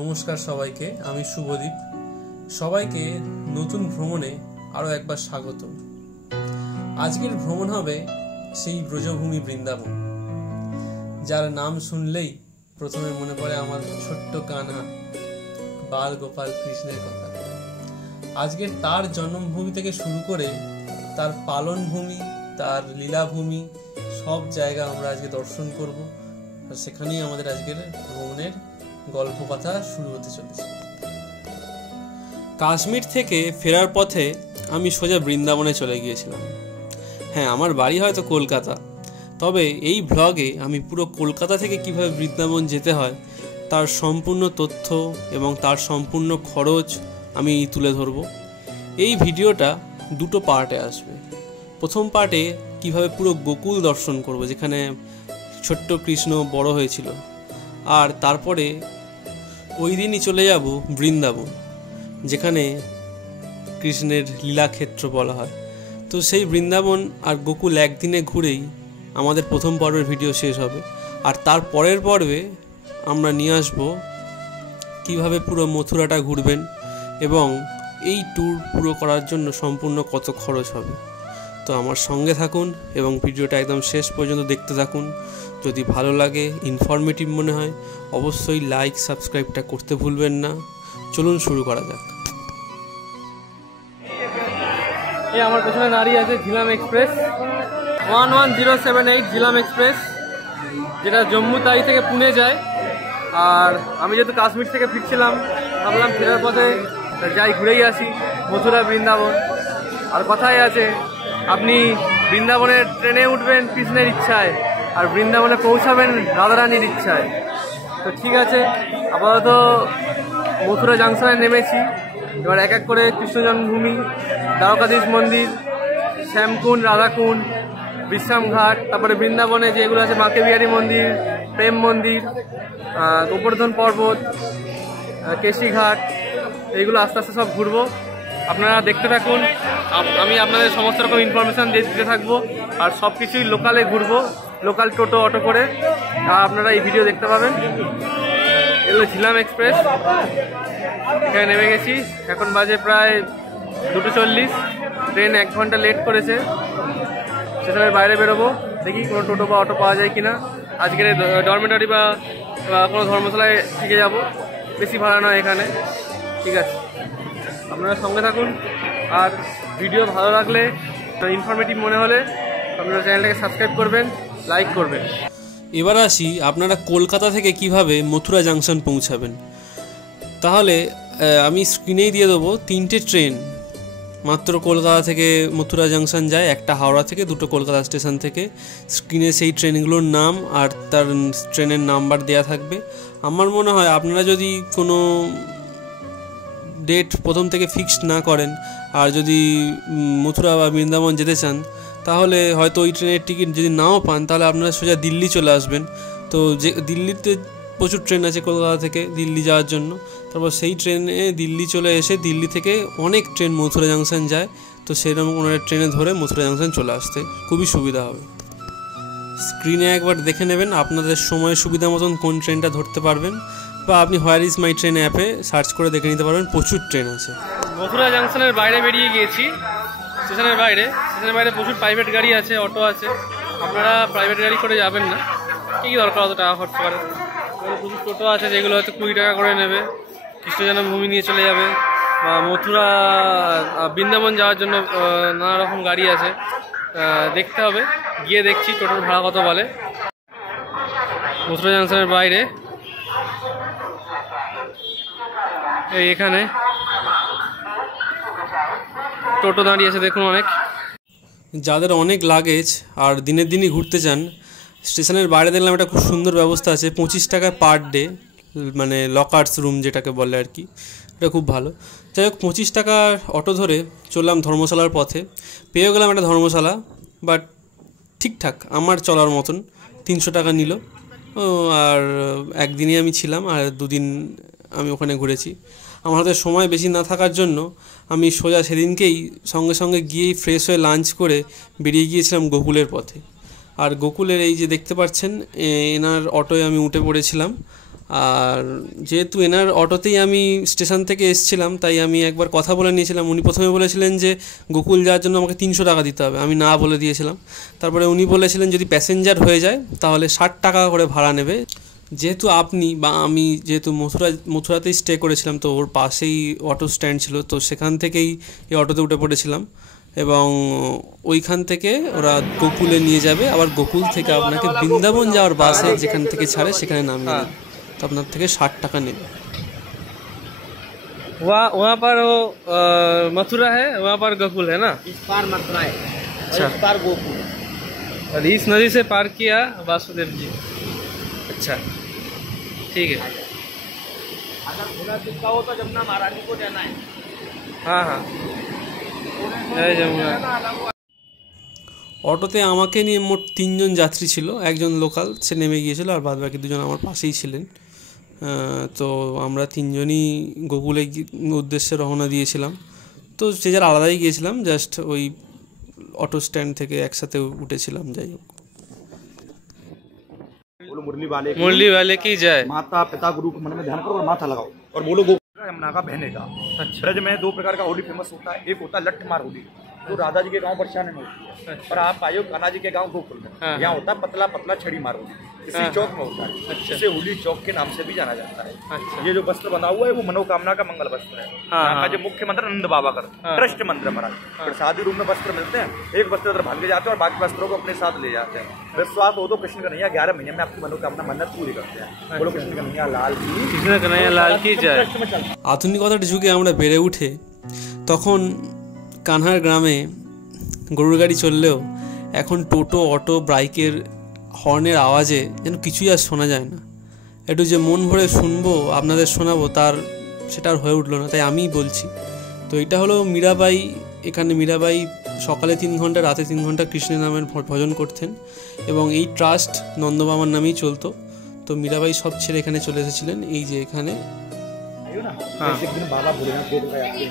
নমস্কার সবাইকে, আমি শুভদীপ। সবাইকে নতুন ভ্রমণে আরও একবার স্বাগত। আজকের ভ্রমণ হবে সেই ব্রজভূমি বৃন্দাবন, যার নাম শুনলেই প্রথমে মনে পড়ে আমার ছোট্ট কানহা বাল গোপাল কৃষ্ণের কথা। আজকের তার জন্মভূমি থেকে শুরু করে তার পালনভূমি, তার লীলাভূমি, সব জায়গা আমরা আজকে দর্শন করব। আর সেখানেই আমাদের আজকের ভ্রমণের গল্প কথা শুরু হতে চলেছে। কাশ্মীর থেকে ফেরার পথে আমি সোজা বৃন্দাবনে চলে গিয়েছিলাম। হ্যাঁ, আমার বাড়ি হয়তো কলকাতা, তবে এই ব্লগে আমি পুরো কলকাতা থেকে কিভাবে বৃন্দাবন যেতে হয় তার সম্পূর্ণ তথ্য এবং তার সম্পূর্ণ খরচ আমি তুলে ধরব। এই ভিডিওটা দুটো পার্টে আসবে। প্রথম পার্টে কিভাবে পুরো গোকুল দর্শন করব, যেখানে ছোট্ট কৃষ্ণ বড় হয়েছিল, আর তারপরে ওই দিনই চলে যাব বৃন্দাবন, যেখানে কৃষ্ণের লীলাক্ষেত্র বলা হয়। তো সেই বৃন্দাবন আর গোকুল একদিনে ঘুরেই আমাদের প্রথম পর্বের ভিডিও শেষ হবে। আর তার পরের পর্বে আমরা নিয়ে আসব কীভাবে পুরো মথুরাটা ঘুরবেন এবং এই ট্যুর পুরো করার জন্য সম্পূর্ণ কত খরচ হবে। তো আমার সঙ্গে থাকুন এবং ভিডিওটা একদম শেষ পর্যন্ত দেখতে থাকুন। যদি ভালো লাগে, ইনফরমেটিভ মনে হয়, অবশ্যই লাইক সাবস্ক্রাইবটা করতে ভুলবেন না। চলুন শুরু করা যাক। এই আমার পেছনে দাঁড়িয়ে আছে ঝিলাম এক্সপ্রেস 11078 ঝিলাম এক্সপ্রেস, যেটা জম্মু তাই থেকে পুনে যায়। আর আমি যেহেতু কাশ্মীর থেকে ফিরছিলাম, ভাবলাম ফেরার পথে যাই ঘুরেই আসি মথুরা বৃন্দাবন। আর কথাই আছে, আপনি বৃন্দাবনের ট্রেনে উঠবেন কৃষ্ণের ইচ্ছায়, আর বৃন্দাবনে পৌঁছাবেন রাধারানীর ইচ্ছায়। তো ঠিক আছে, আপাতত মথুরা জাংশনে নেমেছি। এবার এক এক করে কৃষ্ণ জন্মভূমি, দ্বারকাধীশ মন্দির, শ্যামকুণ্ড, রাধাকুণ্ড, বিশ্রামঘাট, তারপরে বৃন্দাবনে যেগুলো আছে বাঁকে বিহারী মন্দির, প্রেম মন্দির, গোবর্ধন পর্বত, কেশিঘাট, এইগুলো আস্তে আস্তে সব ঘুরবো। আপনারা দেখতে থাকুন, আমি আপনাদের সমস্ত রকম ইনফরমেশান দিতে থাকবো। আর সব কিছুই লোকালে ঘুরবো, লোকাল টোটো অটো করে। আপনারা এই ভিডিও দেখতে পাবেন। এগুলো ঝিলাম এক্সপ্রেস, এখানে নেমে গেছি। এখন বাজে প্রায় 2:40। ট্রেন 1 ঘন্টা লেট করেছে। স্টেশনের বাইরে বেরোবো, দেখি কোনো টোটো বা অটো পাওয়া যায় কিনা। আজকের ডরমেটরি বা কোনো ধর্মশালায় থেকে যাব, বেশি ভাড়া নয় এখানে। ঠিক আছে, আপনারা সঙ্গে থাকুন। আর ভিডিও ভালো লাগলে, ইনফরমেটিভ মনে হলে আপনারা চ্যানেলটাকে সাবস্ক্রাইব করবেন, লাইক করবেন। এবার আসি আপনারা কলকাতা থেকে কিভাবে মথুরা জাংশন পৌঁছাবেন। তাহলে আমি স্ক্রিনেই দিয়ে দেবো 3টে ট্রেন মাত্র কলকাতা থেকে মথুরা জাংশন যায়, একটা হাওড়া থেকে, 2টো কলকাতা স্টেশন থেকে। স্ক্রিনে সেই ট্রেনগুলোর নাম আর তার ট্রেনের নাম্বার দেওয়া থাকবে। আমার মনে হয় আপনারা যদি কোনো ডেট প্রথম থেকে ফিক্সড না করেন আর যদি মথুরা বা বৃন্দাবন যেতে চান, তাহলে হয়তো ওই ট্রেনের টিকিট যদি নাও পান, তাহলে আপনারা সোজা দিল্লি চলে আসবেন। তো যে দিল্লিতে প্রচুর ট্রেন আছে কলকাতা থেকে দিল্লি যাওয়ার জন্য। তারপর সেই ট্রেনে দিল্লি চলে এসে দিল্লি থেকে অনেক ট্রেন মথুরা জাংশন যায়। তো সেরকম কোনো ট্রেনে ধরে মথুরা জাংশন চলে আসতে খুবই সুবিধা হবে। স্ক্রিনে একবার দেখে নেবেন আপনাদের সময় সুবিধা মতন কোন ট্রেনটা ধরতে পারবেন, বা আপনি হোয়ার ইজ মাই ট্রেন অ্যাপে সার্চ করে দেখে নিতে পারবেন। প্রচুর ট্রেন আছে। মথুরা জাংশনের বাইরে বেরিয়ে গিয়েছি, স্টেশনের বাইরে প্রচুর প্রাইভেট গাড়ি আছে, অটো আছে। আপনারা প্রাইভেট গাড়ি করে যাবেন না, কী দরকার অত টাকা খরচ করেন। প্রচুর টোটো আছে যেগুলো হয়তো 20 টাকা করে নেবে, কৃষ্ণ জন্মভূমি নিয়ে চলে যাবে, বা মথুরা বৃন্দাবন যাওয়ার জন্য নানা রকম গাড়ি আছে। দেখতে হবে, গিয়ে দেখছি টোটোর ভাড়া কত বলে। মথুরা জাংশনের বাইরে এখানে টোটো দাঁড়িয়ে আছে দেখুন অনেক। যাদের অনেক লাগেজ আর দিনের দিনই ঘুরতে চান, স্টেশনের বাইরে দেখলাম একটা খুব সুন্দর ব্যবস্থা আছে, 25 টাকা পার ডে, মানে লকার্স রুম যেটাকে বলে আর কি। এটা খুব ভালো। যাই হোক, 25 টাকার অটো ধরে চললাম ধর্মশালার পথে। পেয়ে গেলাম একটা ধর্মশালা, বাট ঠিকঠাক আমার চলার মতন। 300 টাকা নিল। আর একদিনই আমি ছিলাম, আর 2 দিন আমি ওখানে ঘুরেছি। আমার হাতে সময় বেশি না থাকার জন্য আমি সোজা সেদিনকেই সঙ্গে সঙ্গে গিয়েই ফ্রেশ হয়ে লাঞ্চ করে বেরিয়ে গিয়েছিলাম গোকুলের পথে। আর গোকুলের এই যে দেখতে পাচ্ছেন, এনার অটোয় আমি উঠে পড়েছিলাম। আর যেহেতু এনার অটোতেই আমি স্টেশন থেকে এসেছিলাম, তাই আমি একবার কথা বলে নিয়েছিলাম। উনি প্রথমে বলেছিলেন যে গোকুল যাওয়ার জন্য আমাকে 300 টাকা দিতে হবে, আমি না বলে দিয়েছিলাম। তারপরে উনি বলেছিলেন যদি প্যাসেঞ্জার হয়ে যায় তাহলে 60 টাকা করে ভাড়া নেবে। যেহেতু আপনি বা আমি যেহেতু মথুরাতেই স্টে করেছিলাম, তো ওর পাশেই অটো স্ট্যান্ড ছিল, তো সেখান থেকেই এই অটোতে উঠে পড়েছিলাম এবং ওইখান থেকে ওরা গোকুলে নিয়ে যাবে। আবার গোকুল থেকে আপনাকে বৃন্দাবন যাওয়ার বাসে যেখান থেকে ছাড়ে সেখানে নামিয়ে দেবে। তো আপনার থেকে 60 টাকা নেবে। वहाँ पर वो मथुरा है, वहाँ पर गोकुल है ना? इस पार मथुरा है, अच्छा। इस पार गोकुल। और इस नदी से पार किया वासुदेव जी। अच्छा, ठीक है। अगर खुला दिखता हो तो जमुना महारानी को जाना है। हाँ हाँ, जय जमुना। অটোতে আমাকে নিয়ে মোট 3 জন যাত্রী ছিল, একজন লোকাল সে নেমে গিয়েছিল আর বাদ বাকি 2 জন আমার পাশেই ছিলেন। তো আমরা 3 জনই গোকুলে উদ্দেশ্যে রওনা দিয়েছিলাম। তো যে যার আলাদাই গিয়েছিলাম, জাস্ট ওই অটো স্ট্যান্ড থেকে একসাথে উঠেছিলাম। যাই হোক, मुरली वाले की जय। माता पिता गुरु के मन में ध्यान करो और माथा लगाओ और बोलो गोकुल यमुना का बहने का। अच्छा। ब्रज में 2 प्रकार का होली फेमस होता है, एक होता है लठ मार होली जो राधा जी के गांव बरसाने में होती है। अच्छा। और आप आयो कान्हा जी के गांव गोकुल में, हाँ। यहाँ होता है पतला पतला छड़ी मार होली, इसी हाँ। चौक में होता है। अच्छा। इसे होली चौक के नाम से भी जाना जाता है। अच्छा। ये जो वस्त्र बना हुआ है वो मनोकामना का मंगल वस्त्र है। हाँ, यहाँ का हाँ। जो मुख्य मंत्र नंद बाबा का हाँ। ट्रस्ट मंत्र हमारा। हाँ। प्रसादी रूप में वस्त्र मिलते हैं, एक वस्त्र उधर भाग ले जाते हैं और बाकी वस्त्रों को अपने साथ ले जाते हैं। विश्वास हो तो कृष्ण कन्हैया 11 महीने में आपकी मनोकामना मन्नत पूरी करते हैं। बोलो कृष्ण कन्हैया लाल की, कृष्ण कन्हैया लाल की जय। আধুনিকতার যুগে আমরা বেড়ে উঠে তখন কানহার গ্রামে গরুর গাড়ি চললেও এখন টোটো, অটো, বাইকের হর্নের আওয়াজে যেন কিছুই আর শোনা যায় না। একটু যে মন ভরে শুনবো, আপনাদের শোনাবো, সেটা আর হয়ে উঠলো না, তাই আমিই বলছি। তো এটা হলো মীরাবাই। এখানে মীরাবাই সকালে 3 ঘন্টা, রাতে 3 ঘন্টা কৃষ্ণের নামের ভজন করতেন এবং এই ট্রাস্ট নন্দবাবার নামেই চলতো। তো মীরাবাই সব ছেড়ে এখানে চলে এসেছিলেন। এই যে এখানে एक दिन बाबा भोलेनाथ गोकुल का यात्री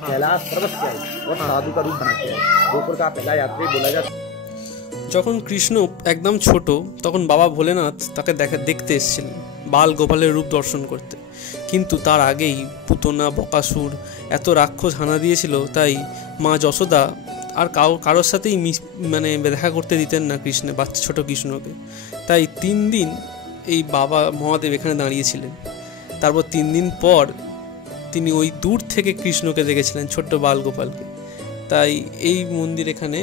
कैलाश पर्वत से आए और साधु का रूप बना के आए। गोकुल का पहला यात्री बोला जाता। যখন কৃষ্ণ একদম ছোট তখন বাবা ভোলেনাথ তাকে দেখতে এসেছিলেন বাল গোপালের রূপ দর্শন করতে, কিন্তু তার আগেই পুতনা, বকাসুর এত রাক্ষস হানা দিয়েছিল, তাই মা যশোদা আর কারোর সাথেই মানে দেখা করতে দিতেন না বাচ্চা ছোট কৃষ্ণকে। তাই 3 দিন এই বাবা মহাদেব এখানে দাঁড়িয়েছিলেন। তারপর 3 দিন পর তিনি ওই দূর থেকে কৃষ্ণকে দেখেছিলেন, ছোট্ট বালগোপালকে। তাই এই মন্দির এখানে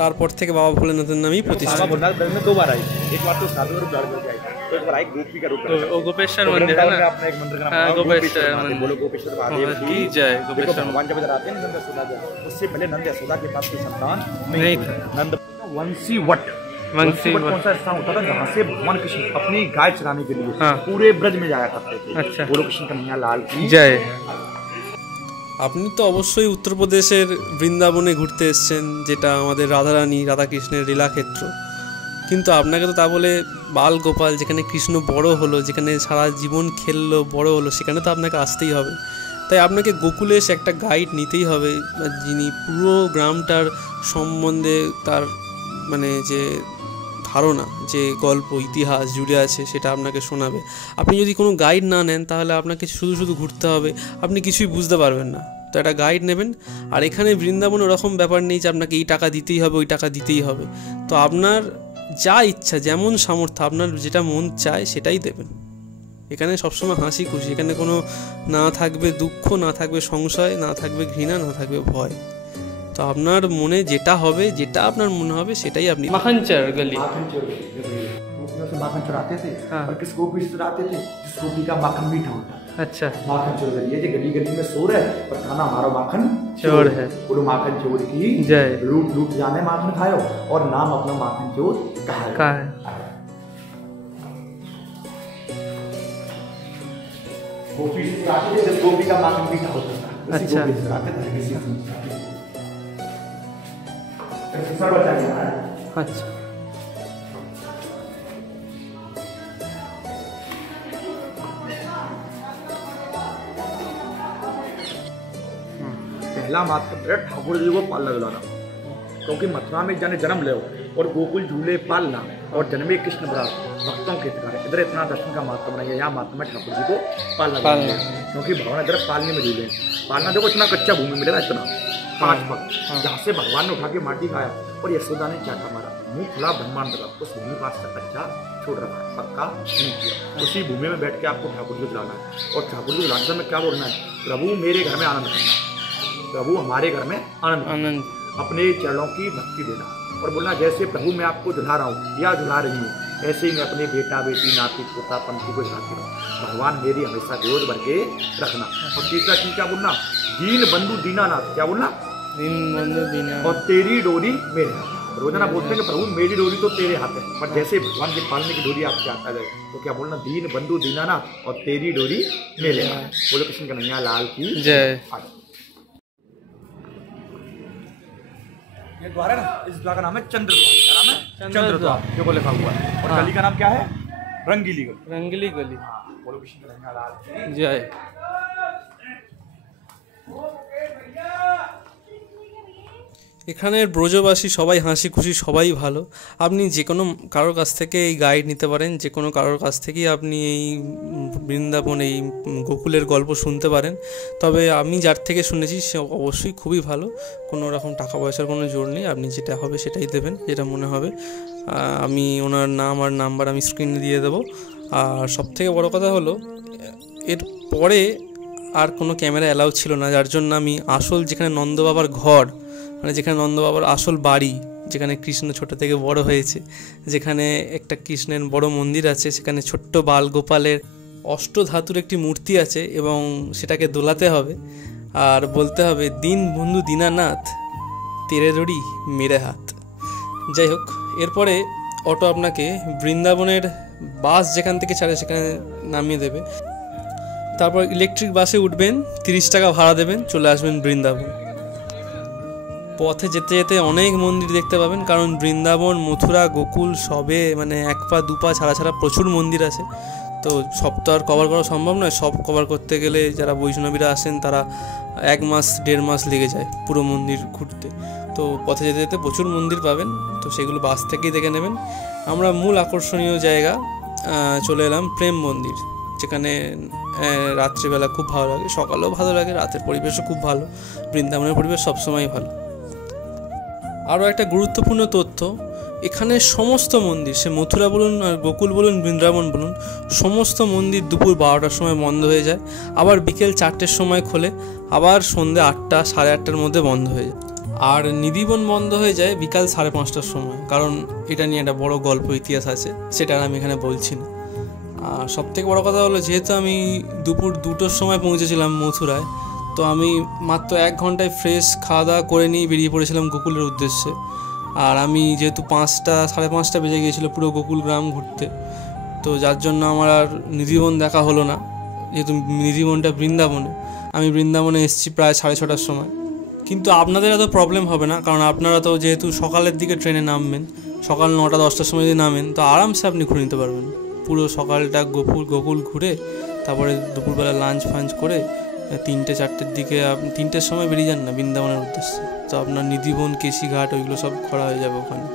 তারপর থেকে বাবা ভোলেনাথের নামেই প্রতিষ্ঠা। बाबा भोलेनाथ ब्रज में 2 बार आई, एक बार तो साधु रूप धारण करके आई, तो एक बार आई गोपी का रूप। तो वो गोपेश्वर मंदिर है ना? अपना एक मंदिर का नाम हाँ, है गोपेश्वर मंदिर। बोलो गोपेश्वर महादेव की जय। देखो गोपेश्वर भगवान जब इधर आते हैं नंद यशोदा जब, उससे पहले नंद यशोदा के पास कोई संतान नहीं था। नंद वंशी वट कौन सा स्थान होता था जहाँ से भगवान कृष्ण अपनी गाय चराने के लिए हाँ। पूरे ब्रज में जाया करते थे। अच्छा। बोलो कृष्ण कन्हैया लाल की जय। আপনি তো অবশ্যই উত্তরপ্রদেশের বৃন্দাবনে ঘুরতে এসেছেন, যেটা আমাদের রাধারানী রাধাকৃষ্ণের লীলাক্ষেত্র। কিন্তু আপনাকে তো তা বলে বাল গোপাল, যেখানে কৃষ্ণ বড় হলো, যেখানে সারা জীবন খেললো, বড় হলো, সেখানে তো আপনাকে আসতেই হবে। তাই আপনাকে গোকুলে এসে একটা গাইড নিতেই হবে, যিনি পুরো গ্রামটার সম্বন্ধে তার মানে যে ধারণা, যে গল্প ইতিহাস জুড়ে আছে সেটা আপনাকে শোনাবে। আপনি যদি কোনো গাইড না নেন তাহলে আপনাকে শুধু শুধু ঘুরতে হবে, আপনি কিছুই বুঝতে পারবেন না। তো একটা গাইড নেবেন। আর এখানে বৃন্দাবন ওরকম ব্যাপার নেই যে আপনাকে এই টাকা দিতেই হবে, ওই টাকা দিতেই হবে। তো আপনার যা ইচ্ছা, যেমন সামর্থ্য, আপনার যেটা মন চায় সেটাই দেবেন। এখানে সবসময় হাসি খুশি, এখানে কোনো না থাকবে দুঃখ, না থাকবে সংশয়, না থাকবে ঘৃণা, না থাকবে ভয়। তো আপনার মনে যেটা হবে, যেটা আপনার মনে হবে সেটাই আপনি। मखनचर गली। गोपियों से माखन चुराते थे। हाँ। और किस गोपी से चुराते थे? जिस गोपी का माखन मीठा होता है। अच्छा। माखन चोर गली, ये गली गली में शोर है पर खाना हमारा माखन चोर है। बोलो माखन चोर की जय। लूट लूट जाने माखन खायो और नाम अपना माखन चोर कहा है। गोपी से चुराते थे जिस गोपी का माखन मीठा होता था। अच्छा। गोपी से चुराते थे सर बताइए। अच्छा। पहला मात्र ठाकुर जी को पालना दिलाना, क्योंकि मथुरा में जाने जन्म ले और गोकुल झूले पालना और जन्मे कृष्ण बराबर भक्तों के हितकारी। इधर इतना दर्शन का महत्व नहीं है, यहाँ महत्व है ठाकुर जी को पालना, क्योंकि भगवान इधर पालने में झूले पालना। देखो इतना कच्चा भूमि मिलेगा, इतना 5 फुट जहाँ से भगवान ने उठा के माटी खाया और यशोदा ने क्या था हमारा मुंह खुला ब्रह्मांड लगा, उस भूमि पास से कच्चा छोड़ रखा है, पक्का नहीं किया। उसी भूमि में बैठ के आपको ठाकुर जी दिलाना है। और ठाकुर जी दिलाने में क्या बोलना है, प्रभु मेरे घर में आनंद करना, प्रभु हमारे घर में आनंद, अपने चरणों की भक्ति देना। और बोलना जैसे प्रभु मैं आपको दुला रहा हूँ या दुला रही हूँ, ऐसे ही मैं अपने बेटा बेटी नाती पोता पंथी को दिलाती हूँ। भगवान मेरी हमेशा गोद भर के रखना। और तीसरा चीज क्या बोलना, दीन बंधु दीनानाथ, क्या बोलना, दीन बंधु दीना, और तेरी डोरी मेरे हाथ। रोजाना बोलते हैं कि प्रभु मेरी डोरी तो तेरे हाथ है, पर जैसे भगवान के पालने की डोरी आपके हाथ आ जाए तो क्या बोलना, दीन बंधु दीनानाथ और तेरी डोरी मेरे हाथ। बोलो कृष्ण कन्हैया लाल की जय। ये द्वार है ना, इस द्वार का नाम है चंद्र द्वार। क्या नाम है, चंद्र द्वार, जो को लिखा हुआ है। और गली का नाम क्या है, रंगीली गली। रंगीली गली। बोलो कृष्ण कन्हैया लाल की जय। এখানের ব্রজবাসী সবাই হাসি খুশি, সবাই ভালো। আপনি যে কোনো কারোর কাছ থেকে এই গাইড নিতে পারেন, যে কোনো কারোর কাছ থেকেই আপনি এই বৃন্দাবন এই গোকুলের গল্প শুনতে পারেন। তবে আমি যার থেকে শুনেছি সে অবশ্যই খুবই ভালো, কোনো রকম টাকা পয়সার কোনো জোর নেই, আপনি যেটা হবে সেটাই দেবেন, যেটা মনে হবে। আমি ওনার নাম আর নাম্বার আমি স্ক্রিনে দিয়ে দেবো। আর সবথেকে বড় কথা হলো এর পরে আর কোনো ক্যামেরা অ্যালাউ ছিল না, যার জন্য আমি আসল যেখানে নন্দবাবার ঘর, মানে যেখানে নন্দবাবার আসল বাড়ি, যেখানে কৃষ্ণ ছোট থেকে বড় হয়েছে, যেখানে একটা কৃষ্ণের বড় মন্দির আছে, সেখানে ছোট্ট বাল গোপালের অষ্টধাতুর একটি মূর্তি আছে এবং সেটাকে দোলাতে হবে আর বলতে হবে দিন বন্ধু দীনানাথ তেরে ডোরি মেরে হাত। যাই হোক, এরপরে অটো আপনাকে বৃন্দাবনের বাস যেখান থেকে ছাড়ে সেখানে নামিয়ে দেবে। তারপর ইলেকট্রিক বাসে উঠবেন, 30 টাকা ভাড়া দেবেন, চলে আসবেন বৃন্দাবন। পথে যেতে যেতে অনেক মন্দির দেখতে পাবেন, কারণ বৃন্দাবন মথুরা গোকুল সবে মানে 1 পা 2 পা ছাড়া ছাড়া প্রচুর মন্দির আছে। তো সব তো আর কভার করা সম্ভব নয়, সব কভার করতে গেলে যারা বৈষ্ণবীরা আসেন তারা 1 মাস 1.5 মাস লেগে যায় পুরো মন্দির ঘুরতে। তো পথে যেতে যেতে প্রচুর মন্দির পাবেন, তো সেগুলো বাস থেকেই দেখে নেবেন। আমরা মূল আকর্ষণীয় জায়গা চলে এলাম প্রেম মন্দির, যেখানে রাত্রিবেলা খুব ভালো লাগে, সকালেও ভালো লাগে, রাতের পরিবেশও খুব ভালো, বৃন্দাবনের পরিবেশ সবসময় ভালো। আরও একটা গুরুত্বপূর্ণ তথ্য, এখানে সমস্ত মন্দির, সে মথুরা বলুন আর গোকুল বলুন বৃন্দাবন বলুন, সমস্ত মন্দির দুপুর 12টার সময় বন্ধ হয়ে যায়, আবার বিকেল 4টের সময় খোলে, আবার সন্ধ্যে 8টা 8:30টার মধ্যে বন্ধ হয়ে যায়। আর নিধিবন বন্ধ হয়ে যায় বিকাল 5:30টার সময়, কারণ এটা নিয়ে একটা বড় গল্প ইতিহাস আছে, সেটা আমি এখানে বলছি না। আর সবথেকে বড় কথা হলো, যেহেতু আমি দুপুর 2টোর সময় পৌঁছেছিলাম মথুরায়, তো আমি মাত্র 1 ঘন্টায় ফ্রেশ খাওয়া দাওয়া করে নিয়ে বেরিয়ে পড়েছিলাম গোকুলের উদ্দেশ্যে। আর আমি যেহেতু 5টা 5:30 বেজে গিয়েছিলো পুরো গোকুল গ্রাম ঘুরতে, তো যার জন্য আমার আর নিধিবন দেখা হলো না। যেহেতু নিধিবনটা বৃন্দাবনে, আমি বৃন্দাবনে এসেছি প্রায় 6:30টার সময়। কিন্তু আপনাদের এত প্রবলেম হবে না, কারণ আপনারা তো যেহেতু সকালের দিকে ট্রেনে নামবেন, সকাল 9টা-10টার সময় যদি নামেন, তো আরামসে আপনি ঘুরে নিতে পারবেন পুরো সকালটা গোকুল ঘুরে। তারপরে দুপুরবেলা লাঞ্চ ফাঞ্চ করে 3টে-4টের দিকে আপনি 3টের সময় বেরিয়ে যান না বৃন্দাবনের উদ্দেশ্যে, তো আপনার নিধিবন কেশিঘাট ওইগুলো সব ঘোরা হয়ে যাবে ওখানে।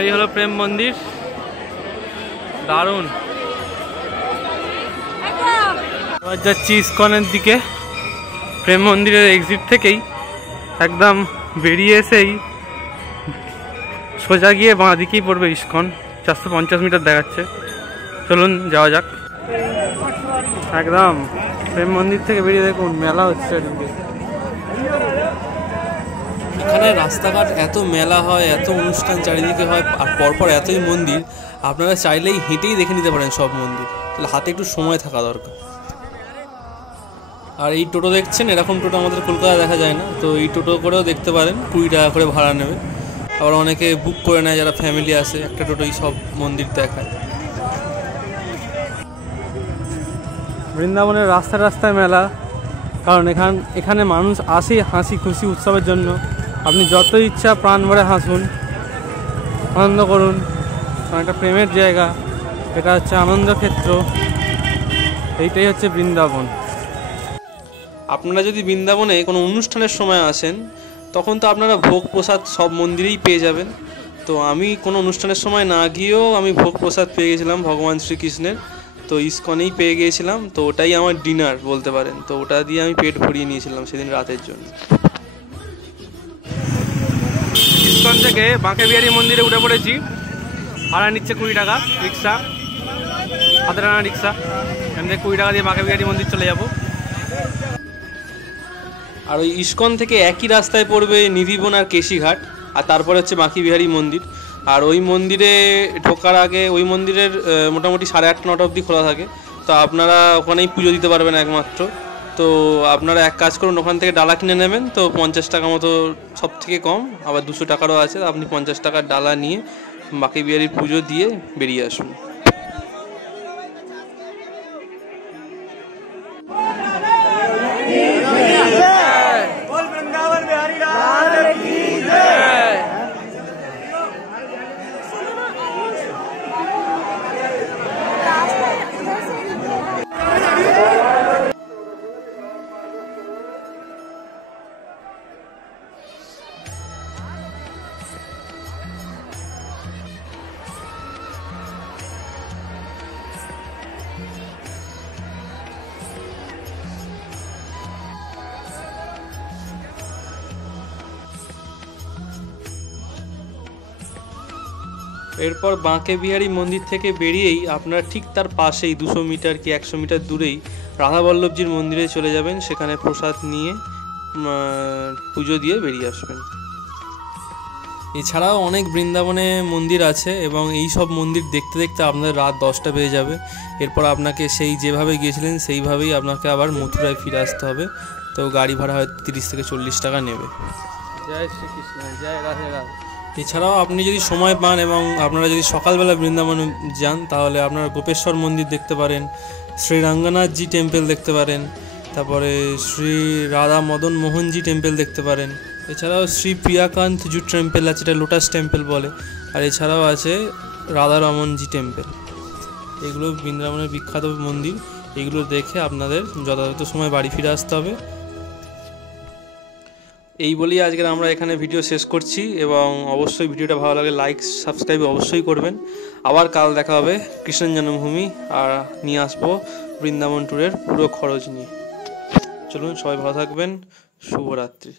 এই হলো প্রেম মন্দির, দারুণ। এবার যাচ্ছি ইস্কনের দিকে। প্রেম মন্দিরের এক্সিট থেকেই একদম বেরিয়ে এসেই সোজা গিয়ে বাঁ দিকেই পড়বে ইস্কন, 450 মিটার দেখাচ্ছে। চলুন যাওয়া যাক। একদম প্রেম মন্দির থেকে বেরিয়ে দেখুন মেলা হচ্ছে এদিকে। এখানে রাস্তাঘাট এত মেলা হয়, এত অনুষ্ঠান চারিদিকে হয়, আর পরপর এতই মন্দির, আপনারা চাইলেই হেঁটেই দেখে নিতে পারেন সব মন্দির, তাহলে হাতে একটু সময় থাকা দরকার। আর এই টোটো দেখছেন, এরকম টোটো আমাদের কলকাতায় দেখা যায় না, তো এই টোটো করেও দেখতে পারেন, 20 টাকা করে ভাড়া নেবে। আবার অনেকে বুক করে নেয় যারা ফ্যামিলি আসে, একটা টোটোই সব মন্দির দেখায়। বৃন্দাবনের রাস্তায় রাস্তায় মেলা, কারণ এখানে মানুষ আসে হাসি খুশি উৎসবের জন্য। আপনি যত ইচ্ছা প্রাণ ভরে হাসুন, আনন্দ করুন, কারণ একটা প্রেমের জায়গা, এটা হচ্ছে আনন্দ ক্ষেত্র, এইটাই হচ্ছে বৃন্দাবন। আপনারা যদি বৃন্দাবনে কোনো অনুষ্ঠানের সময় আসেন, তখন তো আপনারা ভোগ প্রসাদ সব মন্দিরেই পেয়ে যাবেন। তো আমি কোনো অনুষ্ঠানের সময় না গিয়েও আমি ভোগ প্রসাদ পেয়ে গেছিলাম ভগবান শ্রীকৃষ্ণের, তো ইস্কনেই পেয়ে গিয়েছিলাম। তো ওটাই আমার ডিনার বলতে পারেন, তো ওটা দিয়ে আমি পেট ভরিয়ে নিয়েছিলাম সেদিন রাতের জন্য। ইস্কন থেকে বাঁকে বিহারী মন্দিরে উঠে পড়েছি। ভাড়া নিচ্ছে 20 টাকা রিক্সা, হাতে টানা রিক্সা। এখান থেকে 20 টাকা দিয়ে বাঁকে বিহারী মন্দির চলে যাব। আর ওই ইস্কন থেকে একই রাস্তায় পড়বে নিধিবন আর কেশিঘাট, আর তারপরে হচ্ছে বাঁকে বিহারী মন্দির। আর ওই মন্দিরে ঢোকার আগে ওই মন্দিরের মোটামুটি 8:30-9টা অবধি খোলা থাকে, তো আপনারা ওখানেই পুজো দিতে পারবেন একমাত্র। তো আপনারা এক কাজ করুন, ওখান থেকে ডালা কিনে নেবেন, তো 50 টাকা মতো সব থেকে কম, আবার 200 টাকারও আছে। আপনি 50 টাকার ডালা নিয়ে বাঁকে বিহারীর পুজো দিয়ে বেরিয়ে আসুন। এরপর বাঁকে বিহারী মন্দির থেকে বেরিয়েই আপনারা ঠিক তার পাশেই 200 মিটার কি 100 মিটার দূরেই রাধাবল্লভজির মন্দিরে চলে যাবেন। সেখানে প্রসাদ নিয়ে পুজো দিয়ে বেরিয়ে আসবেন। এছাড়াও অনেক বৃন্দাবনে মন্দির আছে এবং এই সব মন্দির দেখতে দেখতে আপনার রাত 10টা বেজে যাবে। এরপর আপনাকে সেই যেভাবে গিয়েছিলেন সেইভাবেই আপনাকে আবার মথুরায় ফিরে আসতে হবে। তো গাড়ি ভাড়া হয়তো 30 থেকে 40 টাকা নেবে। জয় শ্রীকৃষ্ণ, জয় রাধে রাধে। এছাড়াও আপনি যদি সময় পান এবং আপনারা যদি সকালবেলা বৃন্দাবনে যান, তাহলে আপনারা গোপেশ্বর মন্দির দেখতে পারেন, শ্রী রঙ্গনাথজি টেম্পল দেখতে পারেন, তারপরে শ্রী রাধা মদন মোহনজি টেম্পল দেখতে পারেন। এছাড়াও শ্রী প্রিয়াকান্ত জু টেম্পল আছে, এটা লোটাস টেম্পল বলে। আর এছাড়াও আছে রাধারমনজি টেম্পল। এগুলো বৃন্দাবনের বিখ্যাত মন্দির। এগুলো দেখে আপনাদের যথাযথ সময় বাড়ি ফিরে আসতে হবে। এই বলেই আজকের আমরা এখানে ভিডিও শেষ করছি, এবং অবশ্যই ভিডিওটা ভালো লাগে লাইক সাবস্ক্রাইব অবশ্যই করবেন। আবার কাল দেখা হবে কৃষ্ণ জন্মভূমি, আর নিয়ে আসবো বৃন্দাবন ট্যুরের পুরো খরচ নিয়ে। চলুন, সবাই ভালো থাকবেন, শুভরাত্রি।